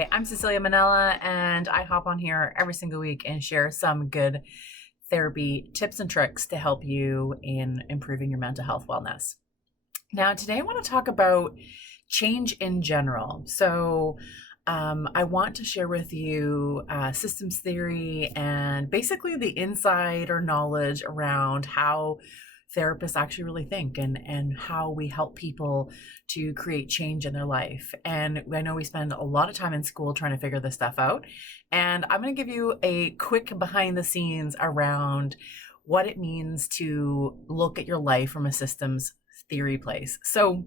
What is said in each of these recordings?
Hi, I'm Cecilia Manella, and I hop on here every single week and share some good therapy tips and tricks to help you in improving your mental health wellness. Now, today I want to talk about change in general. I want to share with you systems theory and basically the insider knowledge around how therapists actually really think and how we help people to create change in their life. And I know we spend a lot of time in school trying to figure this stuff out. And I'm going to give you a quick behind the scenes around what it means to look at your life from a systems theory place. So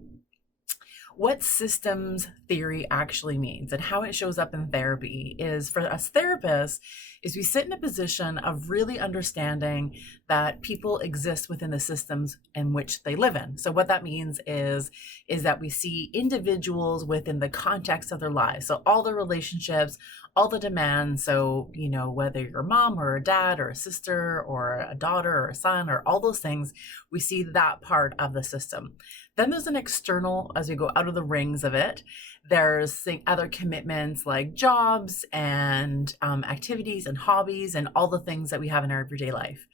what systems theory actually means and how it shows up in therapy is, for us therapists, is we sit in a position of really understanding that people exist within the systems in which they live in. So what that means is that we see individuals within the context of their lives. So all the relationships, all the demands. So, whether you're a mom or a dad or a sister or a daughter or a son or all those things, we see that part of the system. Then there's an external, as we go out of the rings of it, there's other commitments like jobs and activities and hobbies and all the things that we have in our everyday life.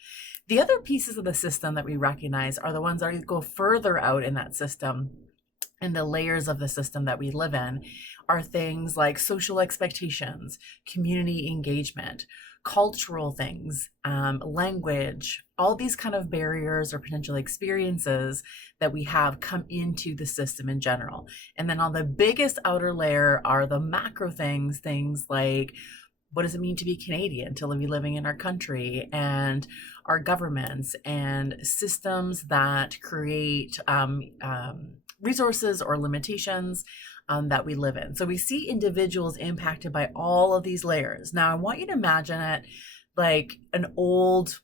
The other pieces of the system that we recognize are the ones that go further out in that system, and the layers of the system that we live in are things like social expectations, community engagement, cultural things, language, all these kind of barriers or potential experiences that we have come into the system in general. And then on the biggest outer layer are the macro things like, what does it mean to be Canadian, to be living in our country, and our governments and systems that create resources or limitations that we live in. So we see individuals impacted by all of these layers. Now, I want you to imagine it like an old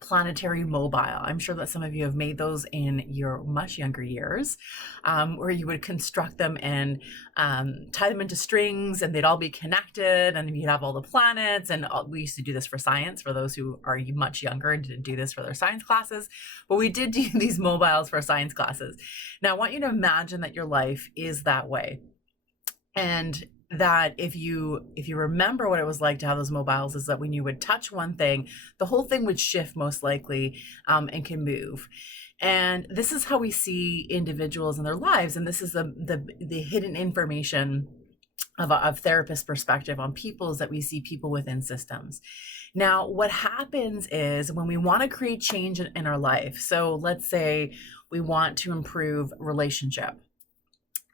planetary mobile. I'm sure that some of you have made those in your much younger years, where you would construct them and tie them into strings, and they'd all be connected, and you'd have all the planets. And we used to do this for science, for those who are much younger and didn't do this for their science classes, but we did do these mobiles for science classes. Now, I want you to imagine that your life is that way, and that if you remember what it was like to have those mobiles, is that when you would touch one thing, the whole thing would shift most likely, and can move. And this is how we see individuals in their lives, and this is the hidden information of therapist perspective on people, is that we see people within systems. Now, what happens is when we want to create change in our life, so let's say we want to improve relationship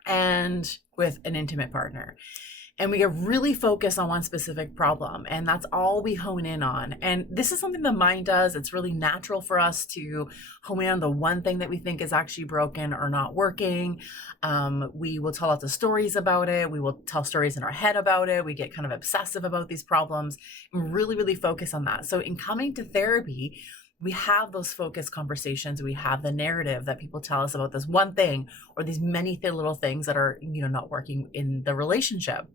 and with an intimate partner, and we get really focused on one specific problem, and that's all we hone in on. And this is something the mind does. It's really natural for us to hone in on the one thing that we think is actually broken or not working. We will tell lots of stories about it. We will tell stories in our head about it. We get kind of obsessive about these problems and really, really focus on that. So in coming to therapy, we have those focused conversations. We have the narrative that people tell us about this one thing or these many little things that are, not working in the relationship.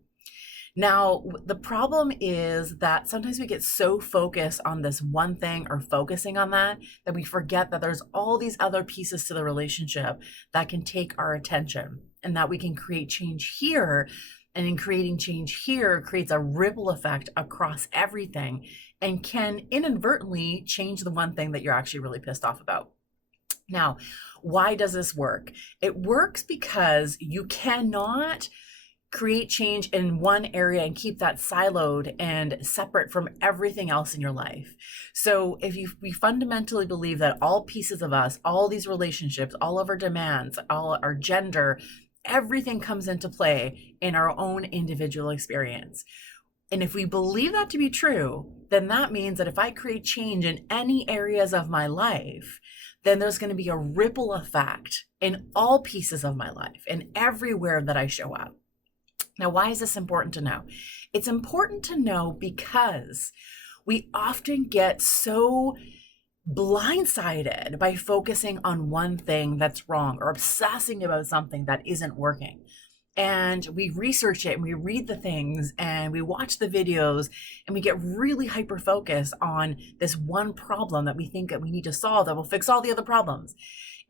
Now, the problem is that sometimes we get so focused on this one thing or focusing on that we forget that there's all these other pieces to the relationship that can take our attention, and that we can create change here. And in creating change here creates a ripple effect across everything and can inadvertently change the one thing that you're actually really pissed off about. Now, why does this work? It works because you cannot create change in one area and keep that siloed and separate from everything else in your life. So if we fundamentally believe that all pieces of us, all these relationships, all of our demands, all our gender, everything comes into play in our own individual experience. And if we believe that to be true, then that means that if I create change in any areas of my life, then there's going to be a ripple effect in all pieces of my life and everywhere that I show up. Now, why is this important to know? It's important to know because we often get so blindsided by focusing on one thing that's wrong or obsessing about something that isn't working. And we research it and we read the things and we watch the videos and we get really hyper focused on this one problem that we think that we need to solve that will fix all the other problems.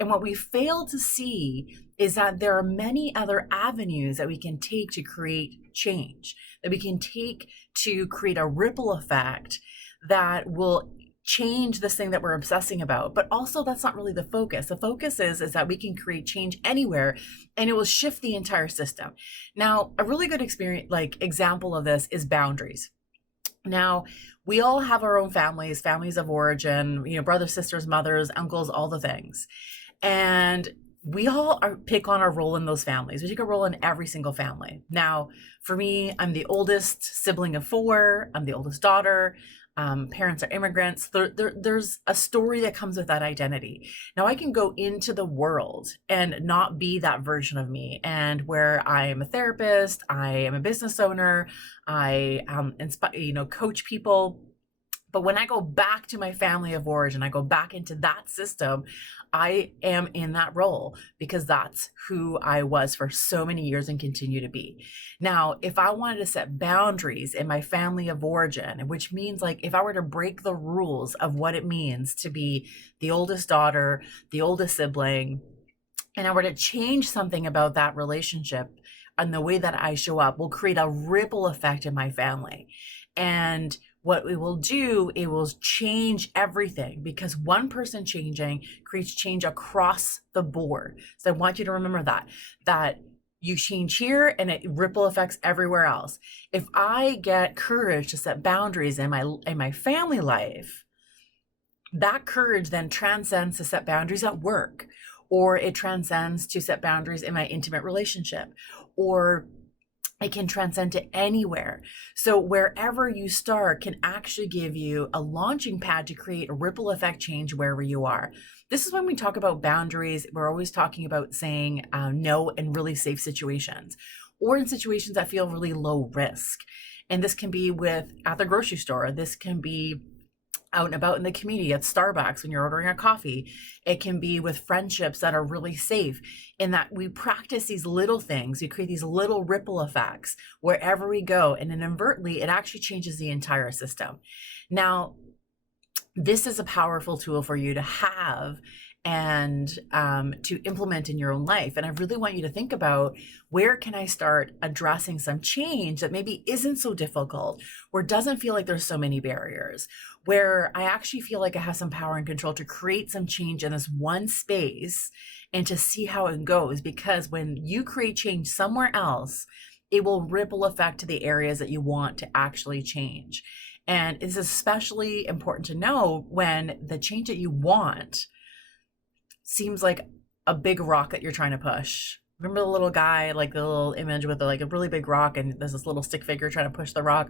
And what we fail to see is that there are many other avenues that we can take to create change, that we can take to create a ripple effect that will change this thing that we're obsessing about. But also, that's not really the focus. The focus is that we can create change anywhere, and it will shift the entire system. Now, a really good experience, like example of this, is boundaries. Now, we all have our own families, families of origin, brothers, sisters, mothers, uncles, all the things. And we all pick on our role in those families. We take a role in every single family. Now, for me, I'm the oldest sibling of 4. I'm the oldest daughter. Parents are immigrants. There's a story that comes with that identity. Now, I can go into the world and not be that version of me, and where I am a therapist, I am a business owner, I coach people. But when I go back to my family of origin, I go back into that system, I am in that role because that's who I was for so many years and continue to be. Now, if I wanted to set boundaries in my family of origin, which means like if I were to break the rules of what it means to be the oldest daughter, the oldest sibling, and I were to change something about that relationship and the way that I show up, will create a ripple effect in my family. And what we will do, it will change everything, because one person changing creates change across the board. So I want you to remember that you change here and it ripple effects everywhere else. If I get courage to set boundaries in my family life, that courage then transcends to set boundaries at work, or it transcends to set boundaries in my intimate relationship, or it can transcend to anywhere. So wherever you start can actually give you a launching pad to create a ripple effect change wherever you are. This is when we talk about boundaries. We're always talking about saying no in really safe situations, or in situations that feel really low risk. And this can be at the grocery store. This can be out and about in the community at Starbucks when you're ordering a coffee. It can be with friendships that are really safe, in that we practice these little things. We create these little ripple effects wherever we go, and inadvertently, it actually changes the entire system. Now, this is a powerful tool for you to have and to implement in your own life. And I really want you to think about, where can I start addressing some change that maybe isn't so difficult, where it doesn't feel like there's so many barriers, where I actually feel like I have some power and control to create some change in this one space and to see how it goes. Because when you create change somewhere else, it will ripple effect to the areas that you want to actually change. And it's especially important to know when the change that you want seems like a big rock that you're trying to push. Remember the little guy, like the little image with a really big rock, and there's this little stick figure trying to push the rock?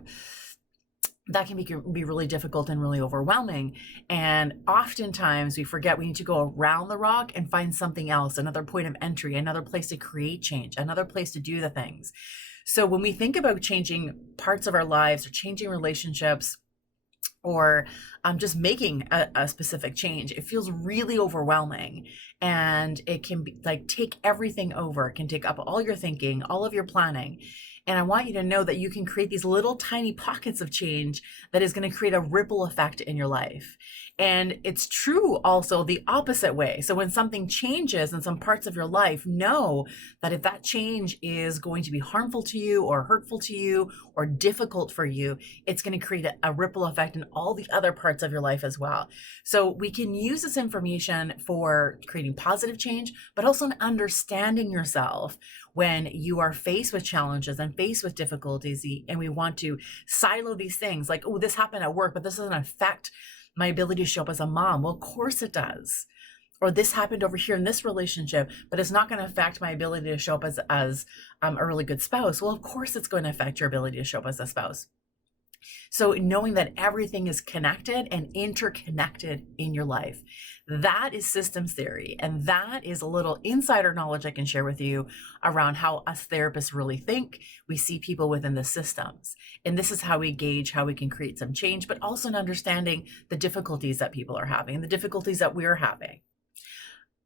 That can be really difficult and really overwhelming. And oftentimes we forget we need to go around the rock and find something else, another point of entry, another place to create change, another place to do the things. So when we think about changing parts of our lives or changing relationships, or just making a specific change, it feels really overwhelming, and it can be like take everything over. It can take up all your thinking, all of your planning. And I want you to know that you can create these little tiny pockets of change that is going to create a ripple effect in your life. And it's true also the opposite way. So when something changes in some parts of your life, know that if that change is going to be harmful to you or hurtful to you or difficult for you, it's going to create a ripple effect in all the other parts of your life as well. So we can use this information for creating positive change, but also in understanding yourself when you are faced with challenges and faced with difficulties, and we want to silo these things like, oh, this happened at work, but this doesn't affect my ability to show up as a mom. Well, of course it does. Or this happened over here in this relationship, but it's not going to affect my ability to show up as a really good spouse. Well, of course it's going to affect your ability to show up as a spouse. So knowing that everything is connected and interconnected in your life, that is systems theory. And that is a little insider knowledge I can share with you around how us therapists really think. We see people within the systems. And this is how we gauge how we can create some change, but also in understanding the difficulties that people are having and the difficulties that we're having.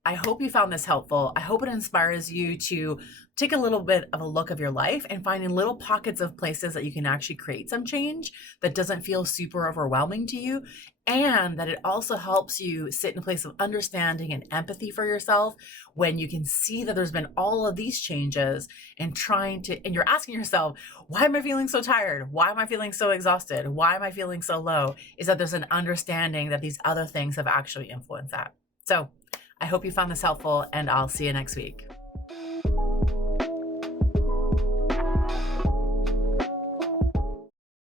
I hope you found this helpful. I hope it inspires you to take a little bit of a look of your life and finding little pockets of places that you can actually create some change that doesn't feel super overwhelming to you. And that it also helps you sit in a place of understanding and empathy for yourself when you can see that there's been all of these changes and and you're asking yourself, why am I feeling so tired? Why am I feeling so exhausted? Why am I feeling so low? Is that there's an understanding that these other things have actually influenced that. So I hope you found this helpful, and I'll see you next week.